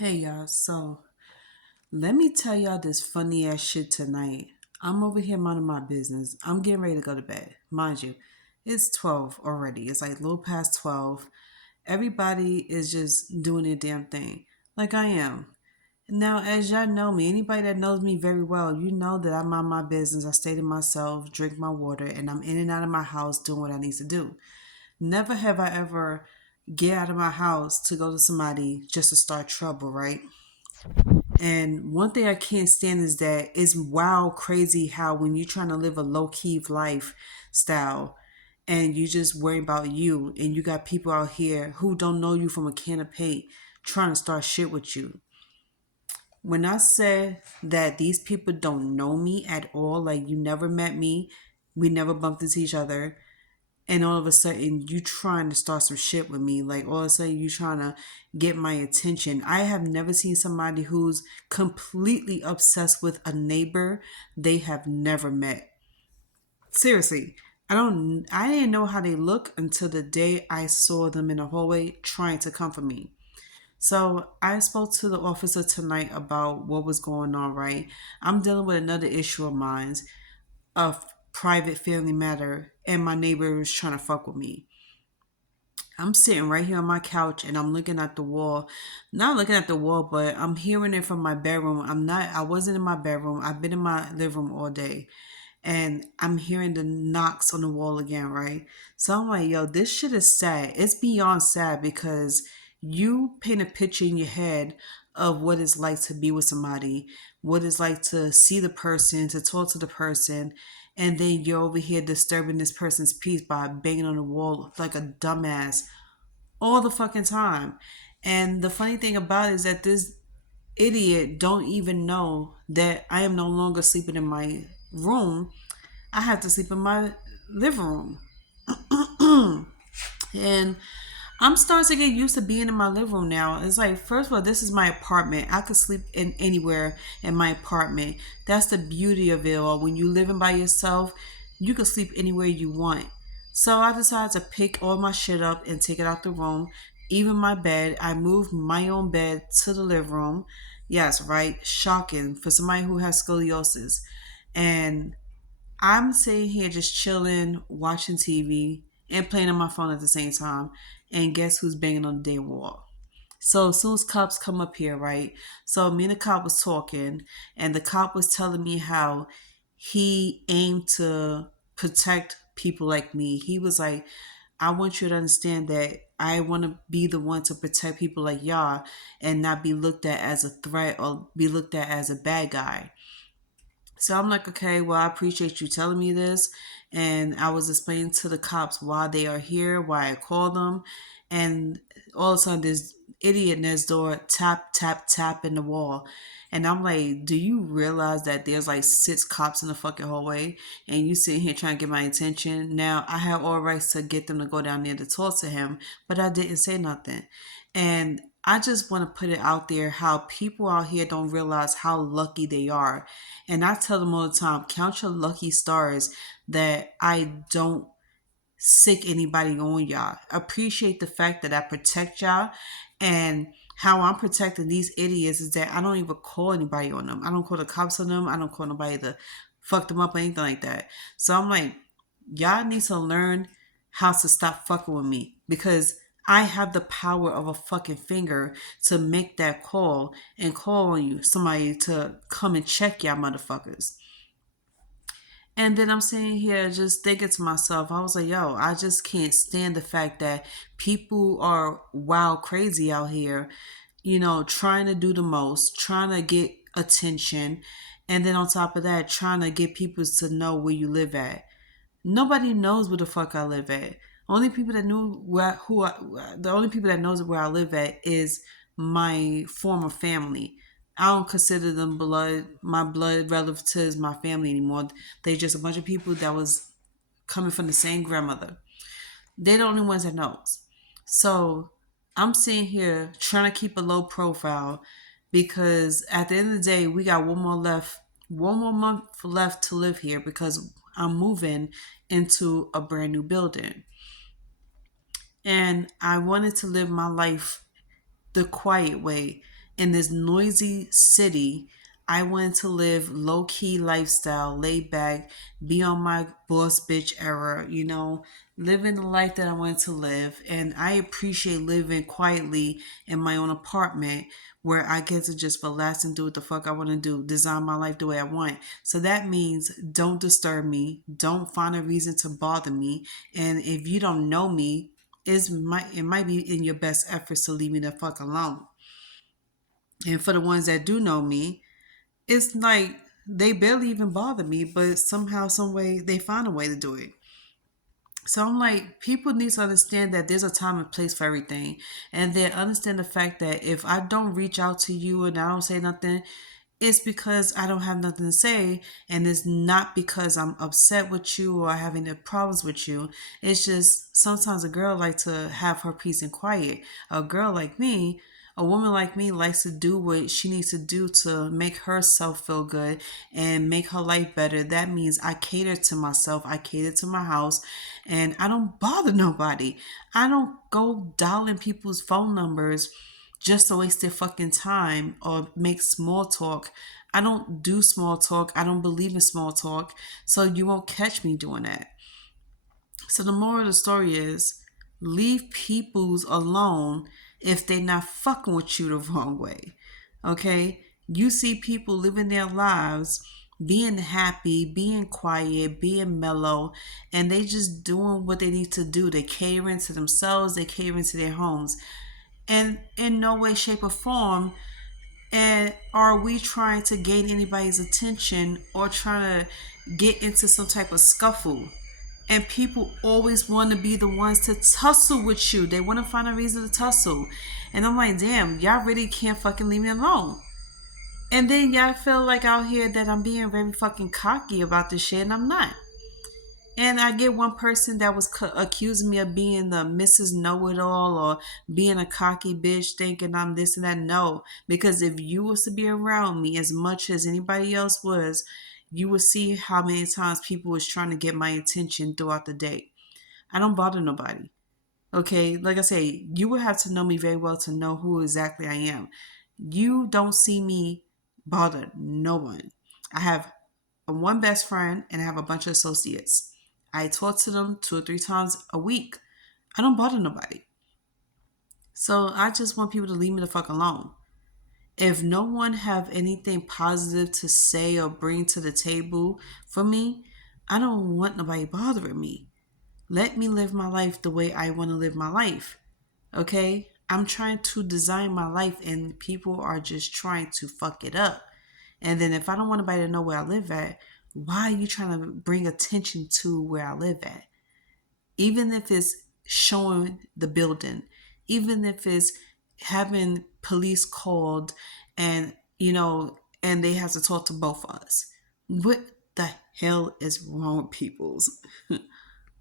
Hey y'all, so let me tell y'all this funny ass shit tonight. I'm over here minding my business. I'm getting ready to go to bed. Mind you, it's 12 already. It's like a little past 12. Everybody is just doing their damn thing, like I am. Now, as y'all know me, anybody that knows me very well, you know that I mind my business. I stay to myself, drink my water, and I'm in and out of my house doing what I need to do. Never have I ever get out of my house to go to somebody just to start trouble, right? And one thing I can't stand is that it's wild crazy how when you're trying to live a low key lifestyle and you just worry about you and you got people out here who don't know you from a can of paint trying to start shit with you. When I say that these people don't know me at all, like you never met me, we never bumped into each other, and all of a sudden you trying to start some shit with me, like all of a sudden you trying to get my attention. I have never seen somebody who's completely obsessed with a neighbor they have never met. Seriously, I didn't know how they look until the day I saw them in the hallway trying to come for me. So I spoke to the officer tonight about what was going on, right? I'm dealing with another issue of mine, a private family matter, and my neighbor was trying to fuck with me. I'm sitting right here on my couch and I'm looking at the wall. Not looking at the wall, but I'm hearing it from my bedroom. I wasn't in my bedroom. I've been in my living room all day. And I'm hearing the knocks on the wall again, right? So I'm like, yo, this shit is sad. It's beyond sad because you paint a picture in your head of what it's like to be with somebody, what it's like to see the person, to talk to the person, and then you're over here disturbing this person's peace by banging on the wall like a dumbass all the fucking time. And the funny thing about it is that this idiot don't even know that I am no longer sleeping in my room. I have to sleep in my living room. And I'm starting to get used to being in my living room now. It's like, first of all, this is my apartment. I could sleep in anywhere in my apartment. That's the beauty of it all. When you living by yourself, you can sleep anywhere you want. So I decided to pick all my shit up and take it out the room. Even my bed. I moved my own bed to the living room. Yes, right. Shocking for somebody who has scoliosis. And I'm sitting here just chilling, watching TV, and playing on my phone at the same time. And guess who's banging on the day wall? So as soon as cops come up here, right? So me and the cop was talking, and the cop was telling me how he aimed to protect people like me. He was like, I want you to understand that I want to be the one to protect people like y'all and not be looked at as a threat or be looked at as a bad guy. So I'm like, okay, well, I appreciate you telling me this. And I was explaining to the cops why they are here, why I called them. And all of a sudden, this idiot next door tap, tap, tap in the wall. And I'm like, do you realize that there's like six cops in the fucking hallway and you sitting here trying to get my attention? Now, I have all rights to get them to go down there to talk to him, but I didn't say nothing. And I just want to put it out there how people out here don't realize how lucky they are. And I tell them all the time, count your lucky stars that I don't sick anybody on y'all. Appreciate the fact that I protect y'all, and how I'm protecting these idiots is that I don't even call anybody on them. I don't call the cops on them. I don't call nobody to fuck them up or anything like that. So I'm like, y'all need to learn how to stop fucking with me because I have the power of a fucking finger to make that call and call on you, somebody to come and check y'all motherfuckers. And then I'm sitting here just thinking to myself, I was like, yo, I just can't stand the fact that people are wild crazy out here, trying to do the most, trying to get attention. And then on top of that, trying to get people to know where you live at. Nobody knows where the fuck I live at. The only people that knows where I live at is my former family. I don't consider them my blood relatives, my family anymore. They just a bunch of people that was coming from the same grandmother. They're the only ones that knows. So I'm sitting here trying to keep a low profile because at the end of the day, we got one more month left to live here because I'm moving into a brand new building. And I wanted to live my life the quiet way in this noisy city. I wanted to live low key lifestyle, laid back, be on my boss bitch era, living the life that I wanted to live. And I appreciate living quietly in my own apartment where I get to just relax and do what the fuck I want to do, design my life the way I want. So that means don't disturb me, don't find a reason to bother me. And if you don't know me, it might be in your best efforts to leave me the fuck alone. And for the ones that do know me, it's like they barely even bother me, but somehow, some way, they find a way to do it. So I'm like, people need to understand that there's a time and place for everything. And then understand the fact that if I don't reach out to you and I don't say nothing, it's because I don't have nothing to say. And it's not because I'm upset with you or having any problems with you. It's just sometimes a girl like to have her peace and quiet. A girl like me, a woman like me likes to do what she needs to do to make herself feel good and make her life better. That means I cater to myself, I cater to my house, and I don't bother nobody. I don't go dialing people's phone numbers just to waste their fucking time or make small talk. I don't do small talk. I don't believe in small talk. So you won't catch me doing that. So the moral of the story is leave peoples alone if they not fucking with you the wrong way. Okay? You see people living their lives being happy, being quiet, being mellow, and they just doing what they need to do. They catering to themselves, they catering to their homes. And in no way, shape, or form and are we trying to gain anybody's attention or trying to get into some type of scuffle? And people always want to be the ones to tussle with you. They want to find a reason to tussle. And I'm like, damn, y'all really can't fucking leave me alone. And then y'all feel like out here that I'm being very fucking cocky about this shit, and I'm not. And I get one person that was accusing me of being the Mrs. Know It All or being a cocky bitch thinking I'm this and that. No, because if you was to be around me as much as anybody else was, you would see how many times people was trying to get my attention throughout the day. I don't bother nobody. Okay, like I say, you would have to know me very well to know who exactly I am. You don't see me bother no one. I have one best friend and I have a bunch of associates. I talk to them 2 or 3 times a week. I don't bother nobody. So I just want people to leave me the fuck alone. If no one have anything positive to say or bring to the table for me, I don't want nobody bothering me. Let me live my life the way I want to live my life. Okay? I'm trying to design my life and people are just trying to fuck it up. And then if I don't want anybody to know where I live at, why are you trying to bring attention to where I live at? Even if it's showing the building, even if it's having police called and, and they have to talk to both of us. What the hell is wrong with people's?